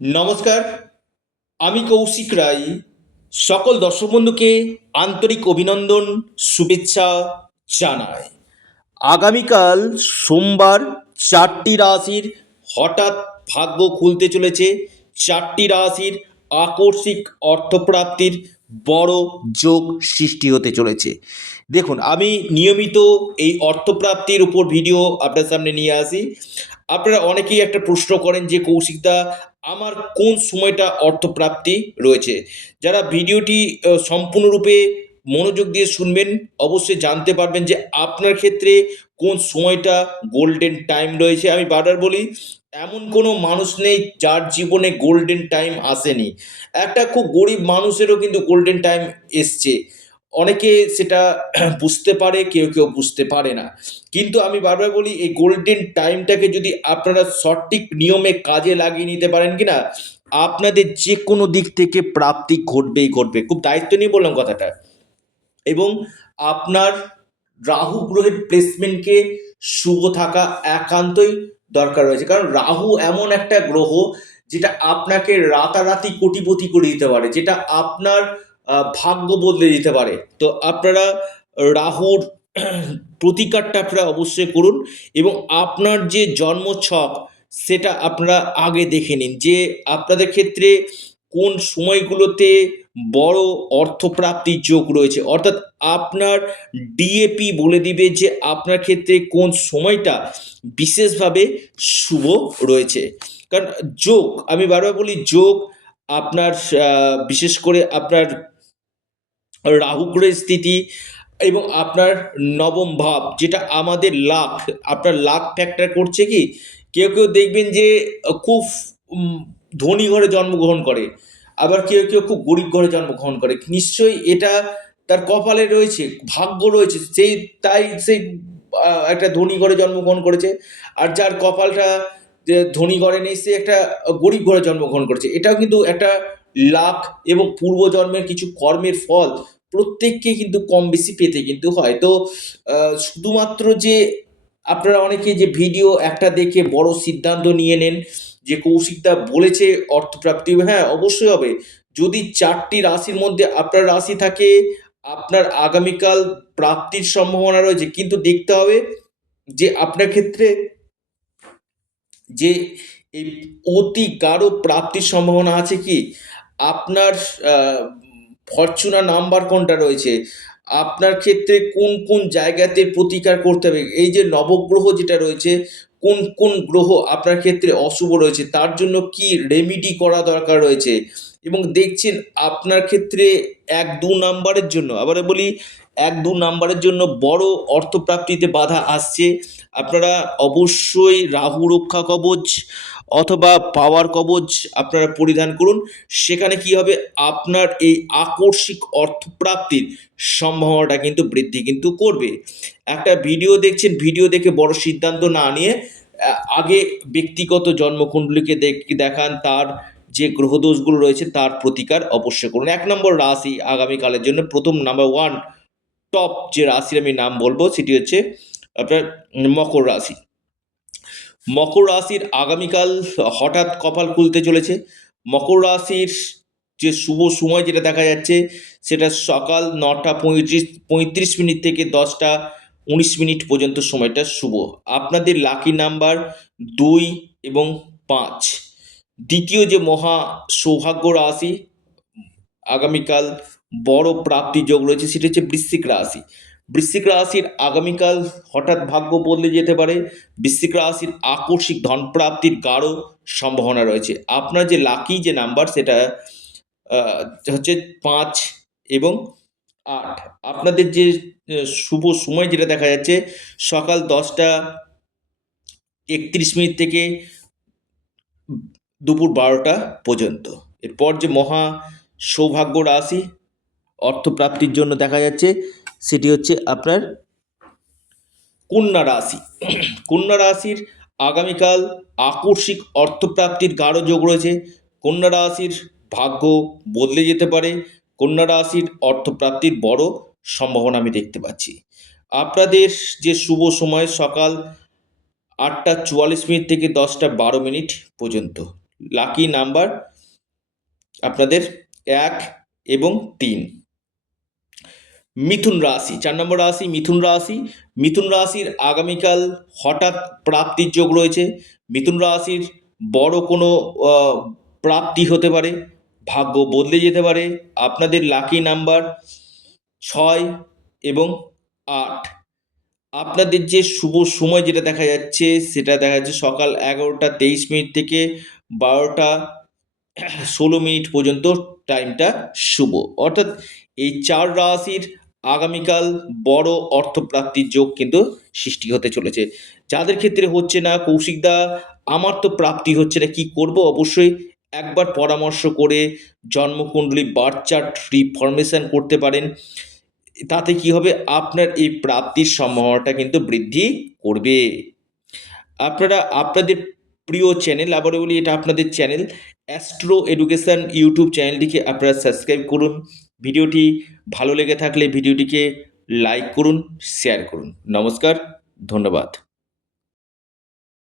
নমস্কার, আমি কৌশিক রায়। সকল দর্শক বন্ধুকে আন্তরিক অভিনন্দন, শুভেচ্ছা জানাই। আগামীকাল সোমবার 4টি রাশির হঠাৎ ভাগ্য খুলতে চলেছে। 4টি রাশির আকস্মিক অর্থপ্রাপ্তির বড় যোগ সৃষ্টি হতে চলেছে। দেখুন, আমি নিয়মিত এই অর্থপ্রাপ্তির উপর ভিডিও আপনার সামনে নিয়ে আসি। আপনারা অনেকেই একটা প্রশ্ন করেন যে কৌশিকদা, আমার কোন সময়টা অর্থপ্রাপ্তি রয়েছে। যারা ভিডিওটি সম্পূর্ণরূপে মনোযোগ দিয়ে শুনবেন, অবশ্যই জানতে পারবেন যে আপনার ক্ষেত্রে কোন সময়টা গোল্ডেন টাইম রয়েছে। আমি বারবার বলি, এমন কোনো মানুষ নেই যার জীবনে গোল্ডেন টাইম আসেনি। একটা খুব গরিব মানুষেরও কিন্তু গোল্ডেন টাইম এসছে। অনেকে সেটা বুঝতে পারে, কেউ কেউ বুঝতে পারে না। কিন্তু আমি বারবার বলি, এই গোল্ডেন টাইমটাকে যদি আপনারা সঠিক নিয়মে কাজে লাগিয়ে নিতে পারেন কিনা, আপনাদের যে কোনো দিক থেকে প্রাপ্তি ঘটবেই ঘটবে। খুব দায়িত্ব নিয়ে বললাম কথাটা। এবং আপনার রাহু গ্রহের প্লেসমেন্টকে শুভ থাকা একান্তই দরকার রয়েছে, কারণ রাহু এমন একটা গ্রহ যেটা আপনাকে রাতারাতি কোটিপতি করে দিতে পারে, যেটা আপনার ভাগ্য বদলে দিতে পারে। তো আপনারা রাহুর প্রতিকারটা আপনারা অবশ্যই করুন, এবং আপনার যে জন্মছক সেটা আপনারা আগে দেখে নিন যে আপনাদের ক্ষেত্রে কোন সময়গুলোতে বড় অর্থপ্রাপ্তির যোগ রয়েছে। অর্থাৎ আপনার ডিএপি বলে দিবে যে আপনার ক্ষেত্রে কোন সময়টা বিশেষভাবে শুভ রয়েছে। কারণ যোগ, আমি বারবার বলি, যোগ আপনার বিশেষ করে আপনার রাহু গ্রহের স্থিতি এবং আপনার নবম ভাব, যেটা আমাদের লাক, আপনার লাক ফ্যাক্টর করছে কি। কেউ কেউ দেখবেন যে খুব উম, ধনী ঘরে জন্মগ্রহণ করে, আবার কেউ কেউ খুব গরিব ঘরে জন্মগ্রহণ করে। নিশ্চয়ই এটা তার কপালে রয়েছে, ভাগ্য রয়েছে, সেই তাই সেই একটা ধনী ঘরে জন্মগ্রহণ করেছে। আর যার কপালটা যে ধনী ঘরে নেই, সে একটা গরিব ঘরে জন্মগ্রহণ করেছে। এটাও কিন্তু একটা লাক এবং পূর্বজন্মের কিছু কর্মের ফল প্রত্যেককে কিন্তু কম বেশি পেতে কিন্তু হয়। তো শুধুমাত্র যে আপনারা অনেকে যে ভিডিও একটা দেখে বড় সিদ্ধান্ত নিয়ে নেন যে কৌশিকদা বলেছে অর্থপ্রাপ্তি হবে, হ্যাঁ অবশ্যই হবে। যদি 4টি রাশির মধ্যে আপনার রাশি থাকে, আপনার আগামীকাল প্রাপ্তির সম্ভাবনা রয়েছে। কিন্তু দেখতে হবে যে আপনার ক্ষেত্রে যে এই অতি গাঢ় প্রাপ্তির সম্ভাবনা আছে কি, আপনার ফরচুনার নাম্বার কোনটা রয়েছে, আপনার ক্ষেত্রে কোন কোন জায়গাতে প্রতিকার করতে হবে, এই যে নবগ্রহ যেটা রয়েছে, কোন কোন গ্রহ আপনার ক্ষেত্রে অশুভ রয়েছে, তার জন্য কি রেমিডি করা দরকার রয়েছে। এবং দেখছেন আপনার ক্ষেত্রে 1-2 নাম্বারের জন্য, আবার বলি 1-2 নাম্বারের জন্য বড় অর্থপ্রাপ্তিতে বাধা আসছে। আপনারা অবশ্যই রাহু রক্ষা কবচ অথবা পাওয়ার কবচ আপনারা পরিধান করুন। সেখানে কি হবে, আপনার এই আকস্মিক অর্থপ্রাপ্তির সম্ভাবনাটা কিন্তু বৃদ্ধি কিন্তু করবে। একটা ভিডিও দেখছেন, ভিডিও দেখে বড় সিদ্ধান্ত না নিয়ে আগে ব্যক্তিগত জন্মকুণ্ডলীকে দেখান, তার যে গ্রহদোষগুলো রয়েছে তার প্রতিকার অবশ্যই করুন। 1 নম্বর রাশি আগামীকালের জন্য, প্রথম নাম্বার ওয়ান টপ যে রাশির আমি নাম বলবো সেটি হচ্ছে আপনার মকর রাশি। মকর রাশির আগামীকাল হঠাৎ কপাল খুলতে চলেছে। মকর রাশির যে শুভ সময় যেটা দেখা যাচ্ছে, সেটা সকাল 9টা 35 থেকে 10টা 19 পর্যন্ত সময়টা শুভ। আপনাদের লাকি নাম্বার 2 এবং 5। দ্বিতীয় যে মহা সৌভাগ্য রাশি আগামীকাল বড় প্রাপ্তি যোগ রয়েছে, সেটা হচ্ছে বৃশ্চিক রাশি। বৃশ্চিক রাশির আগামীকাল হঠাৎ ভাগ্য বদলে যেতে পারে। বৃশ্চিক রাশির আকস্মিক ধন প্রাপ্তির গাঢ় সম্ভাবনা রয়েছে। আপনার যে লাকি যে নাম্বার সেটা হচ্ছে 5 এবং 8। আপনাদের যে শুভ সময় যেটা দেখা যাচ্ছে, সকাল 10টা 31 থেকে দুপুর 12টা পর্যন্ত। এরপর যে মহা সৌভাগ্য রাশি অর্থপ্রাপ্তির জন্য দেখা যাচ্ছে, সেটি হচ্ছে আপনার কন্যা রাশি। কন্যা রাশির আগামীকাল আকস্মিক অর্থপ্রাপ্তির গাঢ় যোগ রয়েছে। কন্যা রাশির ভাগ্য বদলে যেতে পারে। কন্যা রাশির অর্থপ্রাপ্তির বড় সম্ভাবনা আমি দেখতে পাচ্ছি। আপনাদের যে শুভ সময় সকাল 8টা 44 থেকে 10টা 12 পর্যন্ত। লাকি নাম্বার আপনাদের 1 এবং 3। মিথুন রাশি, 4 নম্বর রাশি মিথুন রাশি। মিথুন রাশির আগামীকাল হঠাৎ প্রাপ্তির যোগ রয়েছে। মিথুন রাশির বড় কোনো প্রাপ্তি হতে পারে, ভাগ্য বদলে যেতে পারে। আপনাদের লাকি নাম্বার 6 এবং 8। আপনাদের যে শুভ সময় যেটা দেখা যাচ্ছে সেটা দেখা যাচ্ছে সকাল 11টা 23 মিনিট থেকে 12টা 16 মিনিট পর্যন্ত টাইমটা শুভ। অর্থাৎ এই 4 রাশির আগামীকাল বড় অর্থপ্রাপ্তির যোগ কিন্তু সৃষ্টি হতে চলেছে। যাদের ক্ষেত্রে হচ্ছে না, কৌশিকদা আমার তো প্রাপ্তি হচ্ছে না, কি করব? অবশ্যই একবার পরামর্শ করে জন্মকুণ্ডলী বার্থ চার্ট রিফরমেশন করতে পারেন। তাতে কি হবে, আপনার এই প্রাপ্তির সম্ভাবনাটা কিন্তু বৃদ্ধি করবে। আপনারা আপনাদের প্রিয় চ্যানেল, আবারও বলি এটা আপনাদের চ্যানেল অ্যাস্ট্রো এডুকেশন ইউটিউব চ্যানেলটিকে আপনারা সাবস্ক্রাইব করুন। ভিডিওটি ভালো লেগে থাকলে ভিডিওটিকে লাইক করুন, শেয়ার করুন। নমস্কার, ধন্যবাদ।